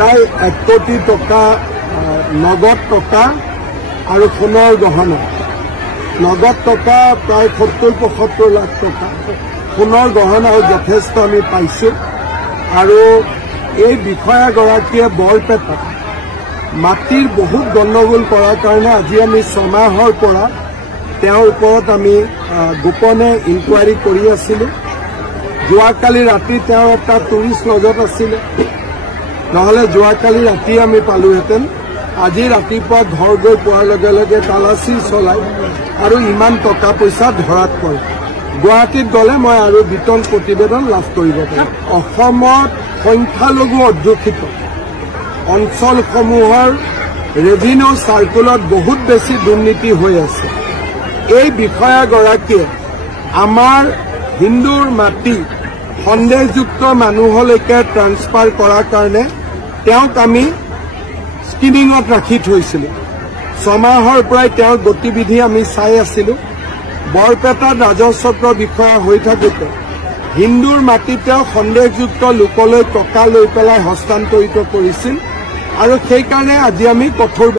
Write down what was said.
প্ৰায় 1 কোটি টকা নগদ টকা আৰু সোণৰ গহনা। নগদ টকা প্ৰায় 70-75 লাখ টকা, সোণৰ গহনাও যথেষ্ট আমি পাইছোঁ। আৰু এই বিষয়াগৰাকীয়ে বৰপেটাত মাটিৰ বহুত গণ্ডগোল কৰাৰ কাৰণে আজি আমি 6 মাহৰ পৰা তেওঁৰ ওপৰত আমি গোপনে ইনকুৱাৰী কৰি আছিলোঁ। যোৱাকালি ৰাতি তেওঁৰ এটা টুৰিষ্ট লজত আছিলে, নহ'লে যোৱাকালি ৰাতি আমি পালোহেঁতেন। আজি ৰাতিপুৱা ঘৰ গৈ পোৱাৰ লগে লগে তালাচী চলাই আৰু ইমান টকা পইচা ধৰাত পৰে। গুৱাহাটীত গ'লে মই আৰু বিতং প্ৰতিবেদন লাভ কৰিব পাৰিম। অসমত সংখ্যালঘু অধ্যুষিত অঞ্চলসমূহৰ ৰেভিনিউ চাৰ্কুলত বহুত বেছি দুৰ্নীতি হৈ আছে। এই বিষয়াগৰাকীয়ে আমাৰ হিন্দুৰ মাটি সন্দেহযুক্ত মানুহলৈকে ট্ৰান্সফাৰ কৰাৰ কাৰণে তেওঁক আমি স্কিমিঙত ৰাখি থৈছিলোঁ। 6 মাহৰ পৰাই তেওঁৰ গতিবিধি আমি চাই আছিলোঁ। বৰপেটাত ৰাজহচক্ৰ বিষয়া হৈ থাকোঁতে হিন্দুৰ মাটি তেওঁ সন্দেহযুক্ত লোকলৈ টকা লৈ পেলাই হস্তান্তৰিত কৰিছিল আৰু সেইকাৰণে আজি আমি কঠোৰ